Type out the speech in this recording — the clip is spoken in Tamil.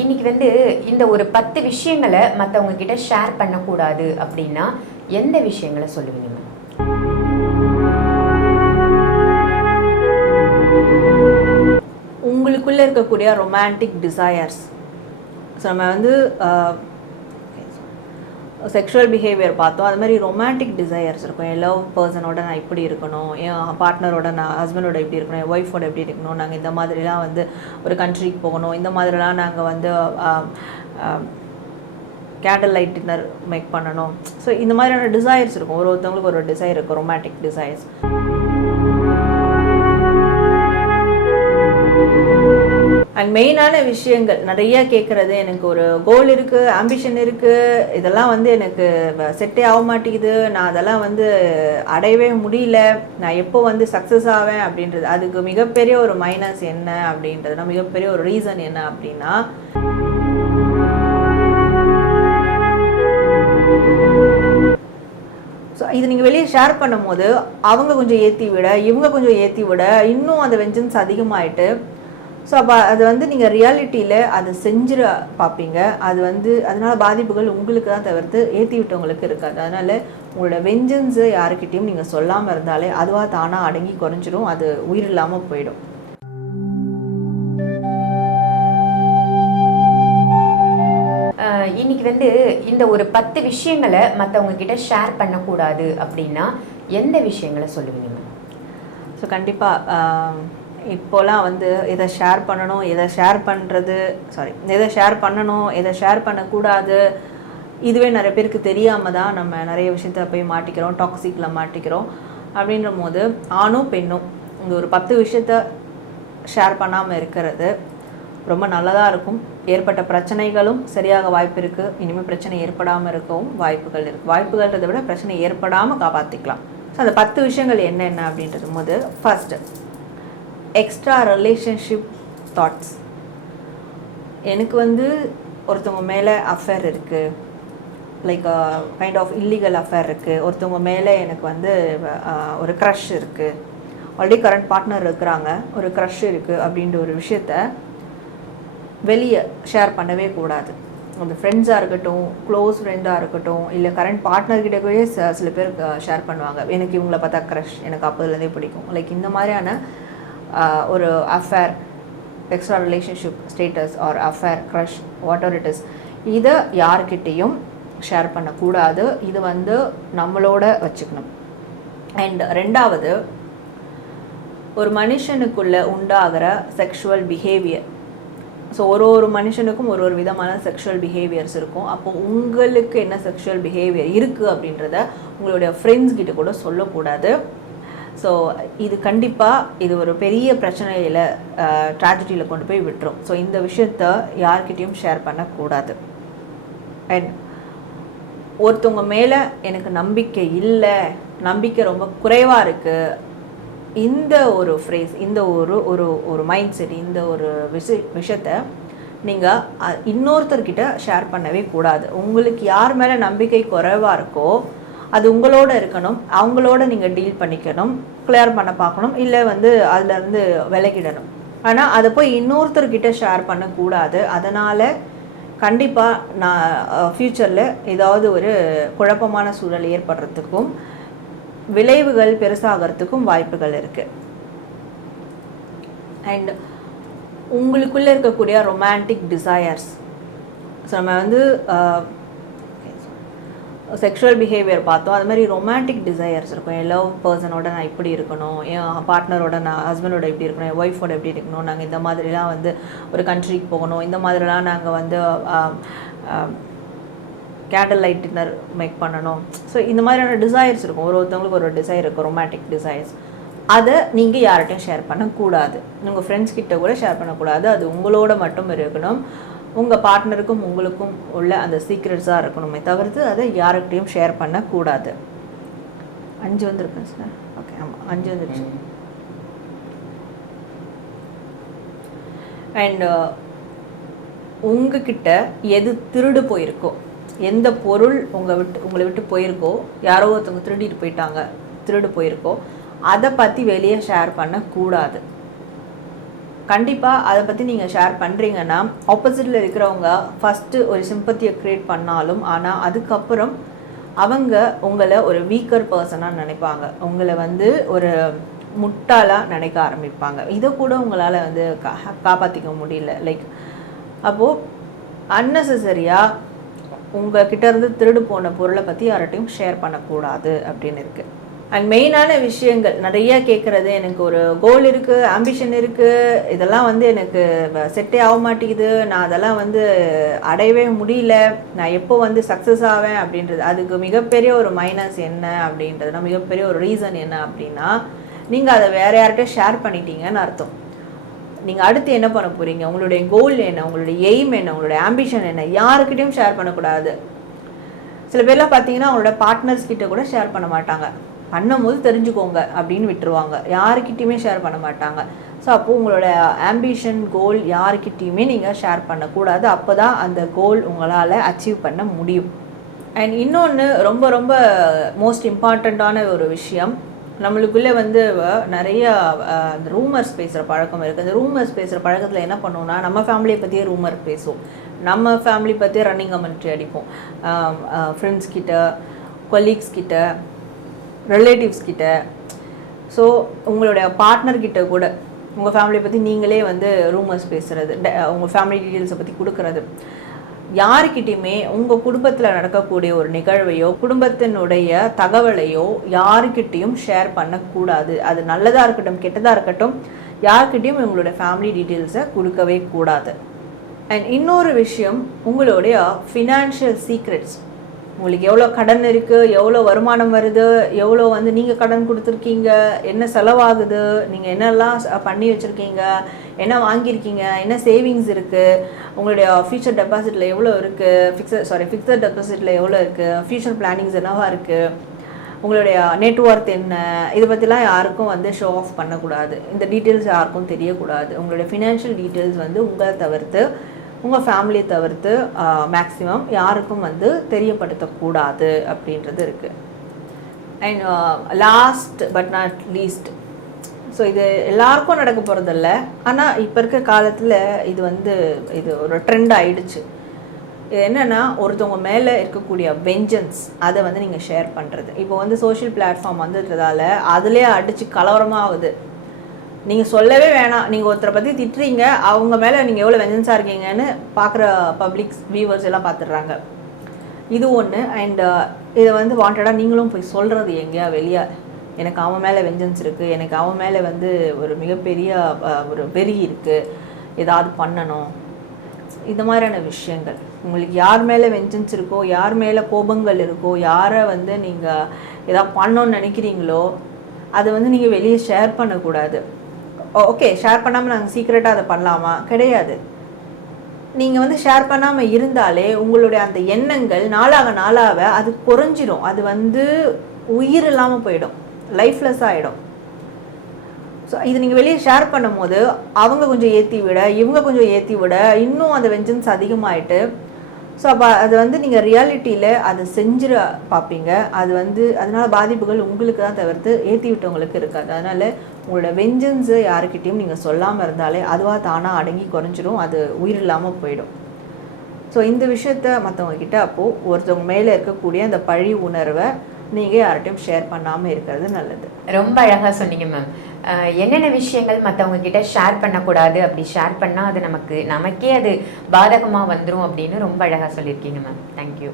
இன்னைக்கு இந்த ஒரு 10 விஷயங்களை மற்றவங்க கிட்ட ஷேர் பண்ணக்கூடாது அப்படின்னா எந்த விஷயங்களை சொல்லுவீங்க? உங்களுக்குள்ளே இருக்கக்கூடிய ரொமான்டிக் டிசையர்ஸ். ஸோ நம்ம செக்ஷுவல் பிஹேவியர் பார்த்தோம். அது மாதிரி ரொமான்டிக் டிசையர்ஸ் இருக்கும். என் லவ் பர்சனோட நான் இப்படி இருக்கணும், என் பார்ட்னரோட நான் ஹஸ்பண்டோட எப்படி இருக்கணும், என் ஒய்ஃபோட எப்படி இருக்கணும், நாங்கள் இந்த மாதிரிலாம் ஒரு கண்ட்ரிக்கு போகணும், இந்த மாதிரிலாம் நாங்கள் கேண்டில் லைட் டின்னர் மேக் பண்ணணும். ஸோ இந்த மாதிரியான டிசையர்ஸ் இருக்கும். ஒருத்தவங்களுக்கு ஒரு டிசைர் இருக்கும், ரொமான்டிக் டிசைர்ஸ். அண்ட் மெயினான விஷயங்கள் நிறைய கேட்குறது, எனக்கு ஒரு கோல் இருக்குது, ஆம்பிஷன் இருக்குது, இதெல்லாம் எனக்கு செட்டே ஆக மாட்டேங்குது, நான் அதெல்லாம் அடையவே முடியல, நான் எப்போ சக்ஸஸ் ஆவேன் அப்படின்றது. அதுக்கு மிகப்பெரிய ஒரு மைனஸ் என்ன அப்படின்றதுனா, மிகப்பெரிய ஒரு ரீசன் என்ன அப்படின்னா, ஸோ இது நீங்கள் வெளியே ஷேர் பண்ணும் போது அவங்க கொஞ்சம் ஏற்றி விட, இவங்க கொஞ்சம் ஏற்றி விட, இன்னும் அந்த வெஞ்சன்ஸ் அதிகமாகிட்டு, ஸோ அப்போ அது நீங்கள் ரியாலிட்டியில் அதை செஞ்சிட பார்ப்பீங்க. அதனால பாதிப்புகள் உங்களுக்கு தான் தவிர்த்து ஏற்றி விட்டவங்களுக்கு இருக்காது. அதனால் உங்களோட வெஞ்சன்ஸு யாருக்கிட்டையும் நீங்கள் சொல்லாமல் இருந்தாலே அதுவாக தானாக அடங்கி குறைஞ்சிடும், அது உயிர் இல்லாமல் போயிடும். இன்னைக்கு இந்த ஒரு 10 விஷயங்களை மற்றவங்க கிட்ட ஷேர் பண்ணக்கூடாது அப்படின்னா எந்த விஷயங்களை சொல்லுவீங்க? ஸோ கண்டிப்பாக இப்போலாம் இதை ஷேர் பண்ணணும், இதை ஷேர் பண்ணணும், இதை ஷேர் பண்ணக்கூடாது, இதுவே நிறைய பேருக்கு தெரியாமல் தான் நம்ம நிறைய விஷயத்த போய் மாட்டிக்கிறோம், டாக்ஸிக்கில் மாட்டிக்கிறோம். அப்படின்ற போது ஆணும் பெண்ணும் இந்த ஒரு 10 விஷயத்த ஷேர் பண்ணாமல் இருக்கிறது ரொம்ப நல்லதாக இருக்கும். ஏற்பட்ட பிரச்சனைகளும் சரியாக வாய்ப்பு இருக்குது. இனிமேல் பிரச்சனை ஏற்படாமல் இருக்கவும் வாய்ப்புகள் இருக்குது. வாய்ப்புகள்ன்றதை விட பிரச்சனை ஏற்படாமல் காப்பாற்றிக்கலாம். ஸோ அந்த 10 விஷயங்கள் என்னென்ன அப்படின்றது போது, ஃபர்ஸ்ட்டு எக்ஸ்ட்ரா ரிலேஷன்ஷிப் தாட்ஸ். எனக்கு ஒருத்தவங்க மேலே அஃபேர் இருக்குது, like kind of illegal affair இருக்குது, ஒருத்தவங்க மேலே எனக்கு ஒரு க்ரஷ் இருக்குது, ஆல்ரெடி கரண்ட் பார்ட்னர் இருக்கிறாங்க, ஒரு க்ரஷ் இருக்குது அப்படின்ற ஒரு விஷயத்த வெளியே ஷேர் பண்ணவே கூடாது. அந்த ஃப்ரெண்ட்ஸாக இருக்கட்டும், க்ளோஸ் ஃப்ரெண்டாக இருக்கட்டும், இல்லை கரண்ட் பார்ட்னர்கிட்டவே சில பேர் ஷேர் பண்ணுவாங்க, எனக்கு இவங்களை பார்த்தா க்ரஷ், எனக்கு அப்போதுலேருந்தே பிடிக்கும், லைக் இந்த மாதிரியான ஒரு affair, extra relationship status R affair, crush, what ever it is, இதை யார்கிட்டையும் ஷேர் பண்ணக்கூடாது. இது நம்மளோட வச்சுக்கணும். அண்ட் ரெண்டாவது, ஒரு மனுஷனுக்குள்ளே உண்டாகிற செக்ஷுவல் பிஹேவியர். ஸோ ஒரு மனுஷனுக்கும் ஒரு விதமான செக்ஷுவல் பிஹேவியர்ஸ் இருக்கும். அப்போ உங்களுக்கு என்ன செக்ஷுவல் பிஹேவியர் இருக்குது அப்படின்றத உங்களுடைய ஃப்ரெண்ட்ஸ் கிட்ட கூட சொல்லக்கூடாது. ஸோ இது கண்டிப்பாக ஒரு பெரிய பிரச்சனையில், ட்ராஜடியில் கொண்டு போய் விட்டுரும். ஸோ இந்த விஷயத்த யார்கிட்டையும் ஷேர் பண்ணக்கூடாது. அண்ட் ஒருத்தவங்க மேலே எனக்கு நம்பிக்கை இல்லை, நம்பிக்கை ரொம்ப குறைவாக இருக்குது, இந்த ஒரு ஃப்ரேஸ், இந்த ஒரு மைண்ட் செட், இந்த ஒரு விஷயத்தை நீங்கள் இன்னொருத்தர்கிட்ட ஷேர் பண்ணவே கூடாது. உங்களுக்கு யார் மேலே நம்பிக்கை குறைவாக இருக்கோ அது உங்களோட இருக்கணும், அவங்களோட நீங்கள் டீல் பண்ணிக்கணும், கிளியர் பண்ண பார்க்கணும், இல்லை அதுலேருந்து விலகிடணும். ஆனால் அதை போய் இன்னொருத்தர்கிட்ட ஷேர் பண்ணக்கூடாது. அதனால் கண்டிப்பாக நான் ஃப்யூச்சரில் ஏதாவது ஒரு குழப்பமான சூழல் ஏற்படுறதுக்கும் விளைவுகள் பெருசாகிறதுக்கும் வாய்ப்புகள் இருக்குது. அண்ட் உங்களுக்குள்ளே இருக்கக்கூடிய ரொமான்டிக் டிசையர்ஸ். ஸோ நம்ம செக்ஷுவல் பிஹேவியர் பார்த்தோம். அது மாதிரி ரொமான்டிக் டிசையர்ஸ் இருக்கும். என் லவ் பர்சனோட நான் இப்படி இருக்கணும், என் பார்ட்னரோட நான் ஹஸ்பண்டோட எப்படி இருக்கணும், என் ஒய்ஃபோட எப்படி இருக்கணும், நாங்கள் இந்த மாதிரிலாம் ஒரு கண்ட்ரிக்கு போகணும், இந்த மாதிரிலாம் நாங்கள் கேண்டில் லைட் டின்னர் மேக் பண்ணணும். ஸோ இந்த மாதிரியான டிசைர்ஸ் இருக்கும். ஒருத்தவங்களுக்கு ஒரு டிசைர் இருக்கும், ரொமான்டிக் டிசைர்ஸ். அதை நீங்கள் யார்கிட்டையும் ஷேர் பண்ணக்கூடாது. உங்கள் ஃப்ரெண்ட்ஸ் கிட்ட கூட ஷேர் பண்ணக்கூடாது. அது உங்களோட மட்டும் இருக்கணும். உங்கள் பார்ட்னருக்கும் உங்களுக்கும் உள்ள அந்த சீக்ரெட்ஸாக இருக்கணுமே தவிர்த்து அதை யார்கிட்டையும் ஷேர் பண்ணக்கூடாது. 5 வந்துருக்குங்க சார். ஓகே, ஆமாம், 5 வந்துருச்சு. அண்ட் உங்ககிட்ட எது திருடு போயிருக்கோ, எந்த பொருள் உங்களை விட்டு போயிருக்கோ, யாரோ ஒருத்தவங்க திருடு போயிருக்கோ, அதை பற்றி வெளியே ஷேர் பண்ணக்கூடாது. கண்டிப்பாக அதை பற்றி நீங்கள் ஷேர் பண்ணுறீங்கன்னா ஆப்போசிட்டில் இருக்கிறவங்க ஃபஸ்ட்டு ஒரு சிம்பத்தியை க்ரியேட் பண்ணாலும் ஆனால் அதுக்கப்புறம் அவங்க உங்களை ஒரு வீக்கர் பர்சனாக நினைப்பாங்க, உங்களை வந்து ஒரு முட்டாளாக நினைக்க ஆரம்பிப்பாங்க. இதை கூட உங்களால் வந்து காப்பாற்றிக்க முடியல. லைக் அப்போது அன்னெசரியாக உங்கள் கிட்டேருந்து திருடு போன பொருளை பற்றி யார்கிட்டையும் ஷேர் பண்ணக்கூடாது அப்படின்னு இருக்குது. அண்ட் மெயினான விஷயங்கள் நிறைய கேட்குறது, எனக்கு ஒரு கோல் இருக்குது, ஆம்பிஷன் இருக்குது, இதெல்லாம் வந்து எனக்கு செட்டே ஆக மாட்டேங்குது, நான் அதெல்லாம் வந்து அடையவே முடியல, நான் எப்போ வந்து சக்ஸஸ் ஆவேன் அப்படின்றது. அதுக்கு மிகப்பெரிய ஒரு மைனஸ் என்ன அப்படின்றதுனா, மிகப்பெரிய ஒரு ரீசன் என்ன அப்படின்னா, நீங்கள் அதை வேறு யார்கிட்ட ஷேர் பண்ணிட்டீங்கன்னு அர்த்தம். நீங்கள் அடுத்து என்ன பண்ண போகிறீங்க, உங்களுடைய கோல் என்ன, உங்களுடைய எய்ம் என்ன, உங்களுடைய ஆம்பிஷன் என்ன, யாருக்கிட்டையும் ஷேர் பண்ணக்கூடாது. சில பேர்லாம் பார்த்தீங்கன்னா அவங்களோட பார்ட்னர்ஸ் கிட்ட கூட ஷேர் பண்ண மாட்டாங்க, பண்ணும்போது தெரிஞ்சுக்கோங்க அப்படின்னு விட்டுருவாங்க, யாருக்கிட்டையுமே ஷேர் பண்ண மாட்டாங்க. ஸோ அப்போது உங்களோட ஆம்பிஷன் கோல் யாருக்கிட்டையுமே நீங்கள் ஷேர் பண்ணக்கூடாது. அப்போ தான் அந்த கோல் உங்களால் அச்சீவ் பண்ண முடியும். அண்ட் இன்னொன்று ரொம்ப ரொம்ப மோஸ்ட் இம்பார்ட்டண்ட்டான ஒரு விஷயம், நம்மளுக்குள்ளே வந்து நிறைய அந்த ரூமர்ஸ் பேசுகிற பழக்கம் இருக்குது. அந்த ரூமர்ஸ் பேசுகிற பழக்கத்தில் என்ன பண்ணுவோம்னா, நம்ம ஃபேமிலியை பற்றியே ரூமர் பேசுவோம், நம்ம ஃபேமிலி பற்றியே ரன்னிங் கமெண்ட்ரி அடிப்போம், ஃப்ரெண்ட்ஸ் கிட்ட, கொலீக்ஸ் கிட்ட, ரிலேட்டிவ்ஸ் கிட்ட. ஸோ உங்களுடைய பார்ட்னர்கிட்ட கூட உங்கள் ஃபேமிலியை பற்றி நீங்களே வந்து ரூமர்ஸ் பேசுகிறது, உங்கள் ஃபேமிலி டீட்டெயில்ஸை பற்றி கொடுக்கறது. யாருக்கிட்டையுமே உங்கள் குடும்பத்தில் நடக்கக்கூடிய ஒரு நிகழ்வையோ குடும்பத்தினுடைய தகவலையோ யாருக்கிட்டையும் ஷேர் பண்ணக்கூடாது. அது நல்லதாக இருக்கட்டும் கெட்டதாக இருக்கட்டும், யாருக்கிட்டையும் உங்களோட ஃபேமிலி டீட்டெயில்ஸை கொடுக்கவே கூடாது. அண்ட் இன்னொரு விஷயம், உங்களுடைய ஃபினான்ஷியல் சீக்ரெட்ஸ், உங்களுக்கு எவ்வளோ கடன் இருக்குது, எவ்வளோ வருமானம் வருது, எவ்வளோ வந்து நீங்கள் கடன் கொடுத்துருக்கீங்க, என்ன செலவாகுது, நீங்கள் என்னெல்லாம் பண்ணி வச்சுருக்கீங்க, என்ன வாங்கியிருக்கீங்க, என்ன சேவிங்ஸ் இருக்குது, உங்களுடைய ஃபியூச்சர் டெபாசிட்டில் எவ்வளோ இருக்குது, ஃபிக்ஸட் டெபாசிட்டில் எவ்வளோ இருக்குது, ஃபியூச்சர் பிளானிங்ஸ் என்னவா இருக்குது, உங்களுடைய நெட்ஒர்த் என்ன, இதை பற்றிலாம் யாருக்கும் வந்து ஷோ ஆஃப் பண்ணக்கூடாது. இந்த டீட்டெயில்ஸ் யாருக்கும் தெரியக்கூடாது. உங்களுடைய ஃபினான்ஷியல் டீட்டெயில்ஸ் வந்து உங்களை தவிர்த்து, உங்கள் ஃபேமிலியை தவிர்த்து மேக்ஸிமம் யாருக்கும் வந்து தெரியப்படுத்தக்கூடாது அப்படின்றது இருக்குது. And last but not least, so இது எல்லாருக்கும் நடக்க போகிறதில்ல, ஆனால் இப்போ இருக்க காலத்தில் இது ஒரு ட்ரெண்ட் ஆகிடுச்சு. இது என்னென்னா, ஒருத்தவங்க மேலே இருக்கக்கூடிய வெஞ்சன்ஸ் அதை வந்து நீங்கள் ஷேர் பண்ணுறது. இப்போ வந்து சோஷியல் பிளாட்ஃபார்ம் வந்துடுறதால அதிலே அடித்து கலவரமாக ஆகுது. நீங்கள் சொல்லவே வேணாம், நீங்கள் ஒருத்தரை பற்றி திட்டுறீங்க, அவங்க மேலே நீங்கள் எவ்வளோ வெஞ்சன்ஸாக இருக்கீங்கன்னு பார்க்குற பப்ளிக்ஸ் வியூவர்ஸ் எல்லாம் பார்த்துடுறாங்க. இது ஒன்று. அண்ட் இதை வந்து வாண்டடாக நீங்களும் போய் சொல்கிறது எங்கேயா வெளியே, எனக்கு அவன் மேலே வெஞ்சன்ஸ் இருக்குது, எனக்கு அவன் மேலே வந்து ஒரு மிகப்பெரிய ஒரு வெறி இருக்குது, ஏதாவது பண்ணணும், இந்த மாதிரியான விஷயங்கள். உங்களுக்கு யார் மேலே வெஞ்சன்ஸ் இருக்கோ, யார் மேலே கோபங்கள் இருக்கோ, யாரை வந்து நீங்கள் ஏதாவது பண்ணணும்னு நினைக்கிறீங்களோ அதை வந்து நீங்கள் வெளியே ஷேர் பண்ணக்கூடாது. ஓகே, ஷேர் பண்ணாமல் நாங்கள் சீக்ரெட்டாக அதை பண்ணலாமா? கிடையாது. நீங்கள் வந்து ஷேர் பண்ணாமல் இருந்தாலே உங்களுடைய அந்த எண்ணங்கள் நாளாக அது குறைஞ்சிரும், அது வந்து உயிர் இல்லாமல் போயிடும், லைஃப்லெஸ் ஆகிடும். ஸோ இது நீங்கள் வெளியே ஷேர் பண்ணும் போது அவங்க கொஞ்சம் ஏற்றி விட, இவங்க கொஞ்சம் ஏற்றி விட, இன்னும் அந்த வெஞ்சன்ஸ் அதிகமாகிட்டு, ஸோ அப்போ அது வந்து நீங்கள் ரியாலிட்டியில் அதை செஞ்சிட பார்ப்பீங்க. அது வந்து அதனால் பாதிப்புகள் உங்களுக்கு தான் தவிர்த்து ஏற்றி விட்டவங்களுக்கு இருக்காது. அதனால் உங்களோட வெஞ்சன்ஸு யாருக்கிட்டையும் நீங்கள் சொல்லாமல் இருந்தாலே அதுவாக தானாக அடங்கி குறைஞ்சிரும், அது உயிர் இல்லாமல் போயிடும். ஸோ இந்த விஷயத்த மற்றவங்க கிட்ட அப்போது ஒருத்தவங்க மேலே இருக்கக்கூடிய அந்த பழி உணர்வை நீங்கள் யார்கிட்டையும் ஷேர் பண்ணாமல் இருக்கிறது நல்லது. ரொம்ப அழகாக சொன்னீங்க மேம். என்னென்ன விஷயங்கள் மற்றவங்க கிட்ட ஷேர் பண்ணக்கூடாது, அப்படி ஷேர் பண்ணால் அது நமக்கே அது பாதகமாக வந்துடும் அப்படின்னு ரொம்ப அழகாக சொல்லியிருக்கீங்க மேம். தேங்க்யூ.